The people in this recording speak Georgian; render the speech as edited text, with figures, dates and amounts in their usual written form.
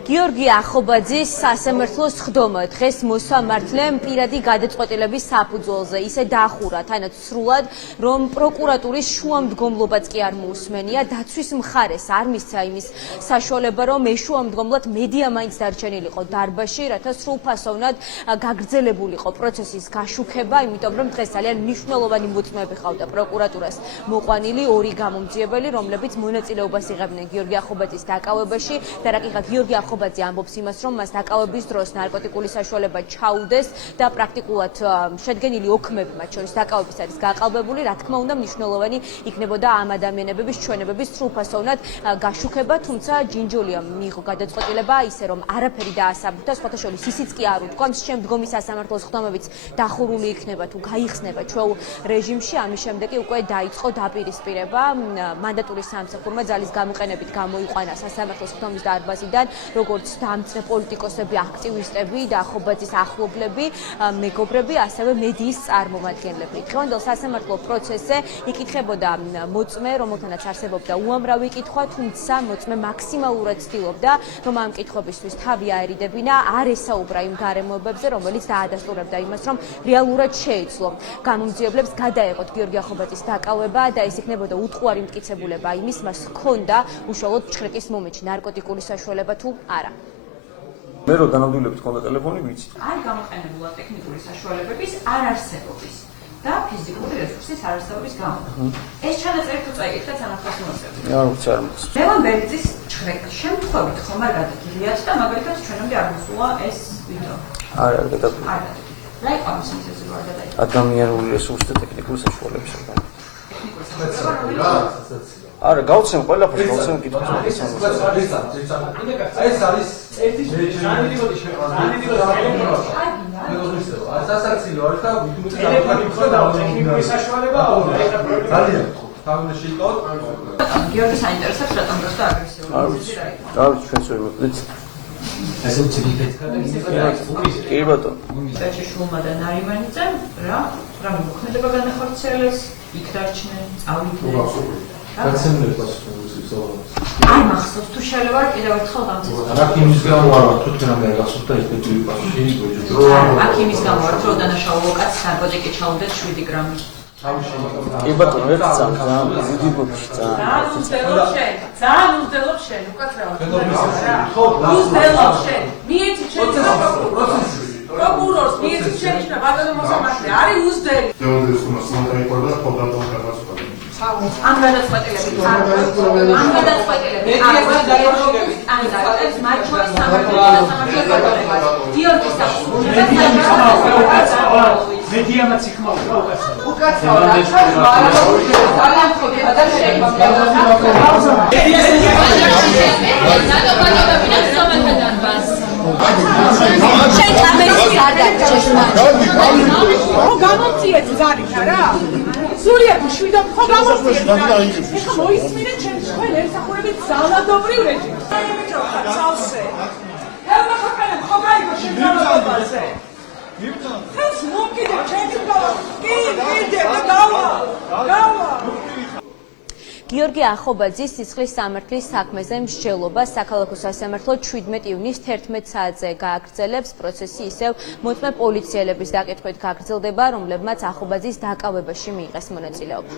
გიორგი ახობაძის სასამართლოს ხდომა დღეს მოსამართლემ პირადი გადაწყვეტილების საფუძველზე ისე დაახურა თანაც სრულად, რომ პროკურატურის შუამდგომლობაც კი არ მოусმენია, დაცვის მხარეს არ მისცა იმის საშუალება, რომ ეშუამდგომლად მედია მაინც დარჩენილიყო დარბაზში, რათა სრულფასოვნად გაგრძელებულიყო პროცესის გაშუქება, იმიტომ რომ დღეს ძალიან მნიშვნელოვანი მოწმეები ჰყავდა პროკურატურას მოყვანილი ორი გამომძიებელი, რომლებიც მონაწილეობას იღებდნენ გიორგი ახობაძის დაკავებაში და რაკიღა გიორგი ახობაძე ამბობს იმას, რომ მას დაკავების დროს ნარკოტიკული საშუალება ჩაუდეს და პრაქტიკულად შედგენილი ოქმები, მათ შორის დაკავების არის გაყალბებული, რა თქმა უნდა მნიშვნელოვანი იქნებოდა ამ ადამიანების ჩვენებების სრულფასოვნად გაშუქება, თუმცა ჯინჯოლიამ მიიღო გადაწყვეტილება ისე რომ არაფერი დაასაბუთა, სხვათა შორის ისიც კი არ უთქვამს, შემდგომი სასამართლოს ხდომებიც დახურული იქნება თუ გაიხსნება ჩვეულ რეჟიმში, ამის შემდეგ კი უკვე დაიწყო დაპირისპირება, მანდატური სამსახურმა ძალის გამოყენებით გამოიყვანა სასამართლოს ხდომის დარბაზიდან, როგორც დამწნე პოლიტიკოსები, აქტივისტები და ახობაძის ახლობლები, მეგობრები, ასევე მედიის წარმომადგენლები. დღევანდელ სასამართლო პროცესზე იკითხებოდა მოწმე, რომელთანაც არსებობდა უამრავი კითხვა, თუმცა მოწმე მაქსიმალურად ცდილობდა, რომ ამ კითხვებისთვის თავი აერიდებინა, არ ესაუბრა იმ გარემოებებზე, რომელიც დაადასტურებდა იმას, რომ რეალურად შეეძლო გამომძიებლებს გადაეყოთ გიორგი ახობაძის დაკავება და ეს იქნებოდა უტყუარი მტკიცებულება იმის, მას ჰქონდა უშუალოდ ჩხრეკის მომენტში ნარკოტიკული საშუალება თუ არა. მე რო განავდულებით ქონდა ტელეფონი, ვიცი. არ გამოყენებულა ტექნიკური საშუალებების არარსებობის და ფიზიკური რესურსის არარსებობის გამო. ეს ჩანაწერი თუ წაიკითხეთ სამართლის მოსწავლეებს. არ ვიცი, არ მოგს. ლევან-ბერძის ჩხრეკის შემთხვევით ხომ არ გადაგილიათ და მაგალითად ჩვენამდე არ მოსულა ეს ვიდეო. არ გადაგილიათ. არ გადაგილიათ. რა იყო ამის მიზეზი რომ არ გადაიწყო? ადამიანური რესურსი და ტექნიკური საშუალების გამო. ტექნიკური არა, გავცემ ყველაფერს, გავცემ კითხვას. ეს არის ერთი ჟანრი სასაცილო არის და ტექნიკური საშუალება ძალიან თავი შეიკავოთ. გიორგი საინტერესებს რატომ გასდა აგრესიული მიზეზი რა იყო? რა ვიცი, ჩვენც ვერ მოვიდეთ. ესე უცები ფეთქა და კი ბატონო. საჩი შულმა და ნარიმანიძემ რა მოქმედება განახორციელეს, იქ დარჩნენ, წავიდნენ. გაცემლებას ვისაუბროთ. არ მახსოვს თუ შეიძლება კიდევ ერთხელ გამწესო. რა იმის გამო არ თუ თუნდაც არ გახსოვთ და ეფექტური პასუხი გოჯო. აქ იმის გამო არ რომ დანაშაულო კაცს ნარკოტიკი ჩაუდეთ 7 გრამი. კი ბატონო, ერთ წამ დიდი ბოქში წამ. ძალიან უძელობ შენ, უკაცრავად. უძელობ შენ. მიეცი შენ პროკურორს, მიეცი შენ ბატონო მოსამართლე, არის უძელი. დეონდეს მოსამართლე იყო და ხოდადო გადაწყვეტა. ამ გადაწყვეტილებით ამ გადაწყვეტილებით მათ შორის სამართლის და სამართლის პროკურორობა გიორგის მედიამაც იქნებოდა უკაცრავად ძალიან ხდება და შენ კამერის გადაჭრეს ხო გამომწიეთ ზარით არა? სულიად შვიდობ ხო გამომწიეთ ზარით. ეხლა მოისმინეთ ჩვენ თქვენ ემსახურებით ძალადობრივ რეჟიმს. მიჭოხა ცალსე. ელმა ხაკანემ ხო გაიგო შენ ძალადობაზე. ხეს მომკიდე ჩემი გავა. კი ვიდე და გავა. გიორგი ახობაძის სისხლის სამართლის საქმეზე მსჯელობა საქალაქო სასამართლო 17 ივნისს 11 საათზე გააგრძელებს. პროცესი ისევ მოწმე პოლიციელების დაკითხვით გაგრძელდება, რომლებმაც ახობაძის დაკავებაში მიიღეს მონაწილეობა.